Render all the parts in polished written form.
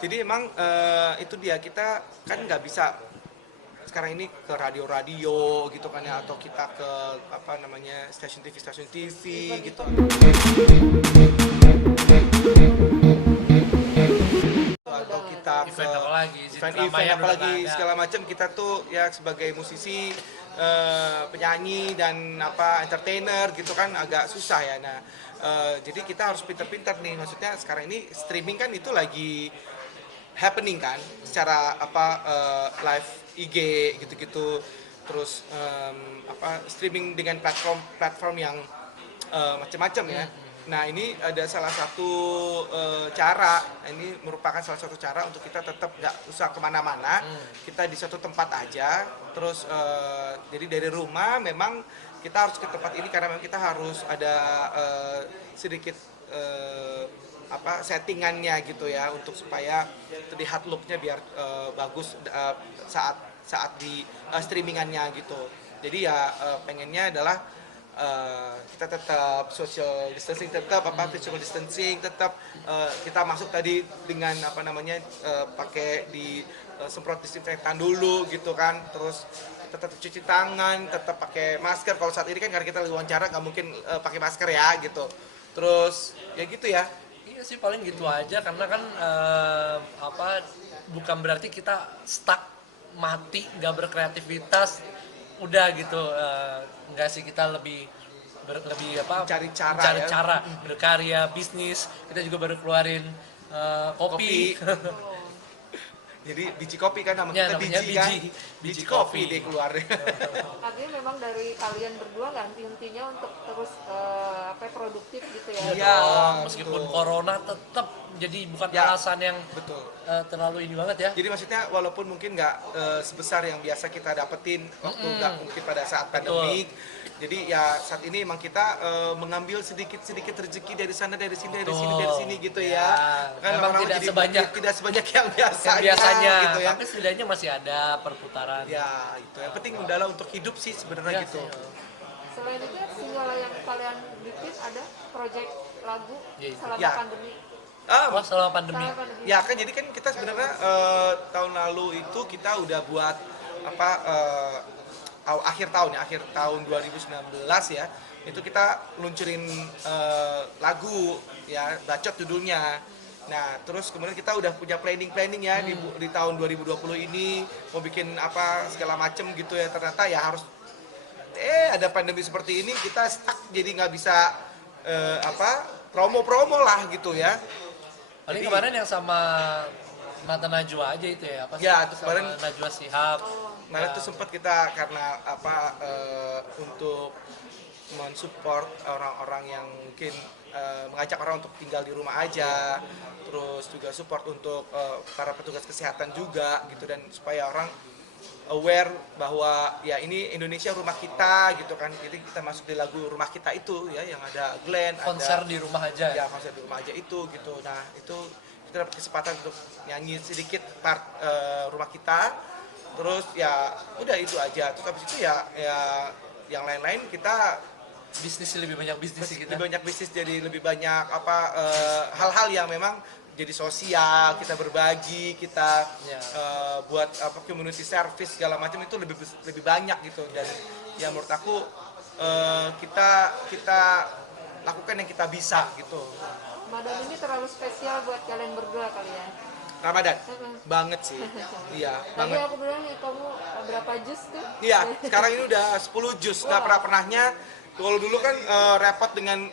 Jadi emang itu dia, kita kan nggak bisa sekarang ini ke radio-radio gitu kan ya, atau kita ke apa namanya stasiun TV gitu, atau kita ke Event apa lagi? event-event apalagi segala macam. Kita tuh ya sebagai musisi, penyanyi dan apa entertainer gitu kan agak susah ya. Nah, jadi kita harus pinter-pinter nih, maksudnya sekarang ini streaming kan itu lagi happening kan, secara apa live IG gitu-gitu, terus apa streaming dengan platform yang macam-macam ya. Nah, ini ada salah satu cara, ini merupakan salah satu cara untuk kita tetap nggak usah kemana-mana, kita di satu tempat aja, terus jadi dari rumah memang kita harus ke tempat ini karena memang kita harus ada sedikit apa settingannya gitu ya, untuk supaya terlihat looknya biar bagus saat saat di streamingannya gitu. Jadi ya pengennya adalah kita tetap social distancing, tetap apa physical distancing, tetap kita masuk tadi dengan apa namanya pakai di semprot disinfektan dulu gitu kan, terus tetap cuci tangan, tetap pakai masker. Kalau saat ini kan karena kita lagi wawancara nggak mungkin pakai masker ya gitu. Terus ya gitu ya. Iya sih paling gitu aja, karena kan apa, bukan berarti kita stuck mati nggak berkreativitas udah gitu. Enggak sih, kita lebih lebih apa, Cari cara mencari ya. cara berkarya, bisnis. Kita juga baru keluarin kopi. Jadi biji kopi kan nama Ya, kita namanya biji kan. biji Biji kopi. kopi deh keluar. Artinya memang dari kalian berdua nggak henti-hentinya untuk terus apa produktif gitu ya. Iya. Meskipun betul. corona tetap jadi bukan Ya, alasan yang Betul. terlalu ini banget ya. Jadi maksudnya walaupun mungkin nggak sebesar yang biasa kita dapetin waktu nggak mungkin pada saat pandemi. Jadi ya saat ini emang kita mengambil sedikit-sedikit rezeki dari sana, dari sini, dari sini, dari sini gitu ya. Kan Memang orang-orang tidak sebanyak yang biasanya, biasanya, gitu ya. tapi setidaknya masih ada perputaran. Ya itu yang penting adalah untuk hidup sih sebenarnya Ya, gitu. sih. Selain itu single yang kalian bikin ada project lagu Ya, itu. selama Ya. pandemi. Wah, selama pandemi. Selama pandemi. Ya kan jadi kan kita sebenarnya tahun lalu itu kita udah buat apa akhir tahun 2019 ya, itu kita luncurin lagu ya, Bacot judulnya. Nah terus kemudian kita udah punya planning ya di tahun 2020 ini mau bikin apa segala macem gitu ya, ternyata ya harus ada pandemi seperti ini, kita stuck jadi nggak bisa apa promo lah gitu ya. Paling Jadi- kemarin yang sama Mata Najwa aja itu ya, apa sih? Ya, Sama kemarin- Najwa Shihab. Nah itu sempat kita karena apa untuk mensupport orang-orang yang mungkin mengajak orang untuk tinggal di rumah aja, terus juga support untuk para petugas kesehatan juga gitu, dan supaya orang aware bahwa ya ini Indonesia rumah kita gitu kan. Jadi kita masuk di lagu rumah kita itu ya, yang ada Glenn, Konser ada di rumah aja. ya konser di rumah aja itu gitu. Nah itu kita dapat kesempatan untuk nyanyi sedikit part rumah kita. Terus ya udah itu aja. Terus habis itu ya yang lain-lain kita Bisnis lebih banyak bisnis sih kita. lebih banyak bisnis, jadi lebih banyak apa hal-hal yang memang jadi sosial, kita berbagi, kita Ya. buat apa community service segala macam, itu lebih banyak gitu. Dan ya menurut aku kita lakukan yang kita bisa gitu. Ramadan ini terlalu spesial buat kalian berdua kali ya. Ramadan banget sih. Iya, Tadi banget. aku bilang nih kamu berapa jus tuh? Iya, sekarang ini udah 10 jus, nggak pernahnya. Kalau dulu kan repot dengan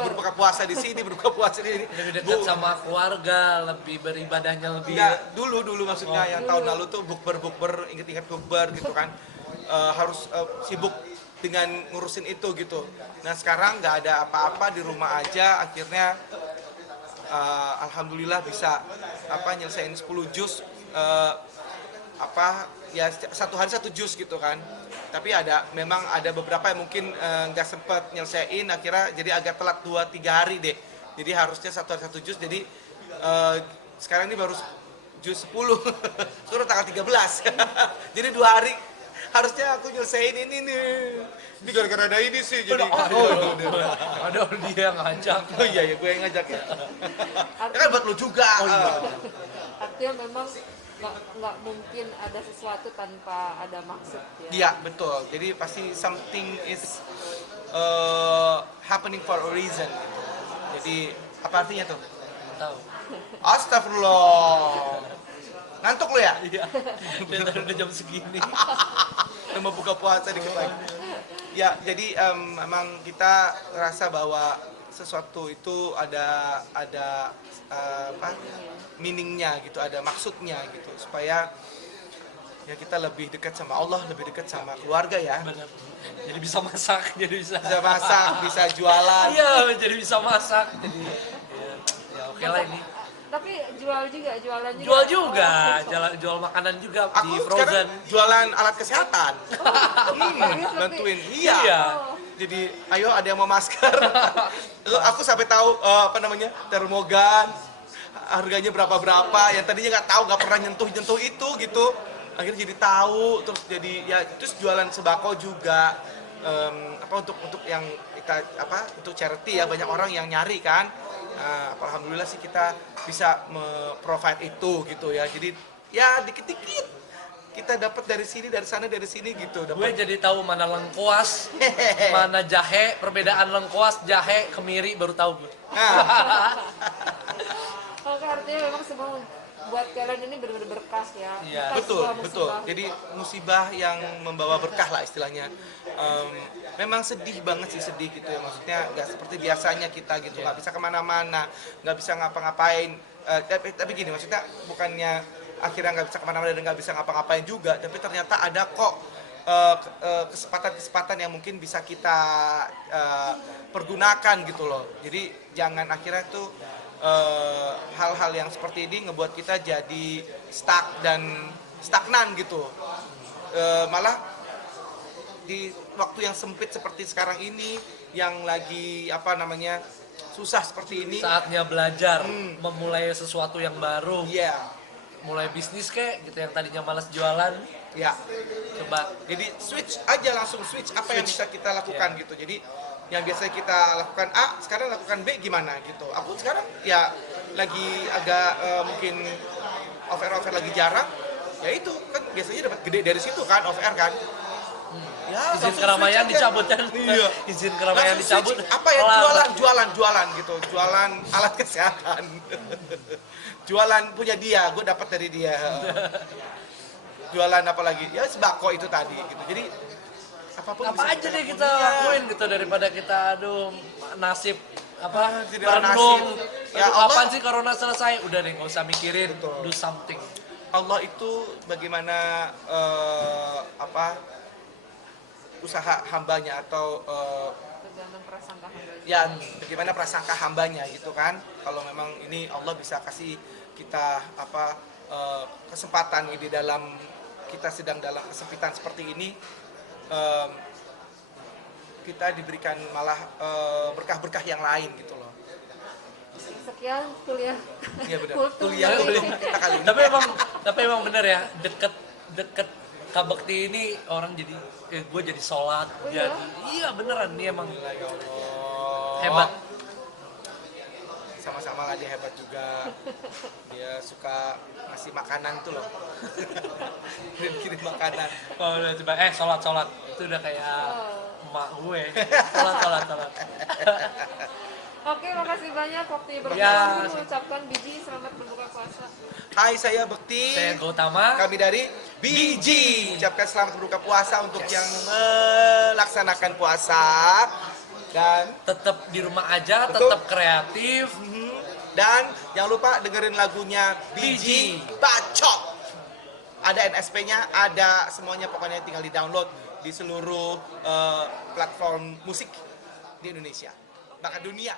berbuka puasa di sini, berbuka puasa di sini. Lebih dekat sama keluarga, lebih beribadahnya lebih. Iya, dulu maksudnya yang tahun lalu tuh bukber, inget-inget bukber gitu kan. Harus sibuk dengan ngurusin itu gitu. Nah sekarang nggak ada apa-apa, di rumah aja, akhirnya alhamdulillah bisa apa nyelesain 10 jus apa ya, satu hari satu jus gitu kan. Tapi memang ada beberapa yang mungkin nggak sempet nyelesain, akhirnya jadi agak telat 2-3 hari deh. Jadi harusnya satu hari satu jus, jadi sekarang ini baru jus 10 suruh tanggal 13 jadi 2 hari harusnya aku nyelesain ini nih. Ini gara-gara ada ini sih jadi. Ada dia yang ngajak. Oh iya ya, gue yang ngajak ya. Kan buat lu juga. artinya memang nggak mungkin ada sesuatu tanpa ada maksud ya. Iya, betul. Jadi pasti something is happening for a reason gitu. Jadi apa artinya tuh? Nggak tahu. Astagfirullah. Ngantuk lu ya? Iya. Udah jam segini. Udah mau buka puasa dikit lagi. Ya, jadi memang kita rasa bahwa sesuatu itu ada apa meaningnya gitu, ada maksudnya gitu, supaya ya kita lebih dekat sama Allah, lebih dekat sama keluarga ya. Benar. Jadi bisa masak, jadi bisa. Bisa masak, bisa jualan. Iya, jadi bisa masak. Jadi ya oke lah ini. Tapi jualan juga. Jual juga, jual makanan juga Aku di sekarang frozen. jualan alat kesehatan. Serius, Bantuin. Iya. Iya. Jadi ayo ada yang mau masker. Aku sampai tahu apa namanya termogan, harganya berapa yang tadinya nggak tahu, nggak pernah nyentuh itu gitu. Akhirnya jadi tahu, terus jadi ya terus jualan sembako juga. Apa untuk yang kita untuk charity ya, banyak orang yang nyari kan. Nah, alhamdulillah sih kita bisa provide itu gitu ya. Jadi ya dikit-dikit kita dapat dari sini, dari sana, dari sini gitu. Gue jadi tahu mana lengkuas, mana jahe, perbedaan lengkuas, jahe, kemiri baru tahu gue. Nah, Oke, artinya memang semua buat kalian ini benar-benar berkah ya. Iya. Bukan betul, sebuah betul. musibah. Jadi musibah yang membawa berkah lah istilahnya. Memang sedih banget sih, sedih gitu ya. Maksudnya nggak seperti biasanya kita gitu, nggak bisa kemana-mana, nggak bisa ngapa-ngapain. Tapi gini, maksudnya bukannya akhirnya nggak bisa kemana-mana dan nggak bisa ngapa-ngapain juga, tapi ternyata ada kok kesempatan-kesempatan yang mungkin bisa kita pergunakan gitu loh. Jadi jangan akhirnya tuh hal-hal yang seperti ini ngebuat kita jadi stuck dan stagnan gitu. Malah di waktu yang sempit seperti sekarang ini, yang lagi susah seperti ini, Saatnya belajar, memulai sesuatu yang baru, iya, mulai bisnis kek gitu yang tadinya malas jualan, ya. coba. Jadi langsung switch apa yang bisa kita lakukan gitu. Jadi yang biasanya kita lakukan A, sekarang lakukan B gimana gitu. Aku sekarang ya lagi agak mungkin offer lagi jarang. Ya itu kan biasanya dapat gede dari situ kan, offer kan. Ya, Izin langsung keramaian switch aja. dicabut kan? Iya. Izin keramaian Langsung dicabut. switch. Apa ya, jualan gitu. Jualan alat kesehatan. Jualan punya dia, gue dapat dari dia. Jualan apa lagi? Ya sembako itu tadi gitu. Jadi apapun Apa bisa aja deh kita lakuin. lakuin gitu daripada kita nasib jadi merenung. nasib. Ya Aduh, kapan Allah. sih corona selesai? Udah deh, nggak usah mikirin, Betul. do something. Allah itu bagaimana usaha hambanya atau Tergantung prasangka hamba. ya bagaimana prasangka hambanya gitu kan. Kalau memang ini Allah bisa kasih kita kesempatan di dalam kita sedang dalam kesempitan seperti ini, kita diberikan malah berkah-berkah yang lain gitu loh. Sekian kuliah. Iya benar. Kultum Kuliah dari- untuk kita kali ini. tapi emang bener ya, deket Kabekti ini orang jadi gue jadi sholat, Oh, iya? iya beneran nih emang Ya Allah. hebat. Sama-sama lah, dia hebat juga. Dia suka ngasih makanan tuh loh. Kirim makanan. Oh, udah coba sholat itu udah kayak emak gue. Sholat. Oke, makasih banyak waktunya berkah. Ya. Mengucapkan Biji selamat berbuka puasa. Hai, saya Bekti. Saya Gautama. Kami dari BG. Ucapkan selamat berbuka puasa untuk yang melaksanakan puasa. Dan Tetap di rumah aja, Betul. tetap kreatif. jangan lupa dengerin lagunya BG Bacot. Ada NSP-nya, ada semuanya, pokoknya tinggal di-download di seluruh platform musik di Indonesia, bahkan dunia.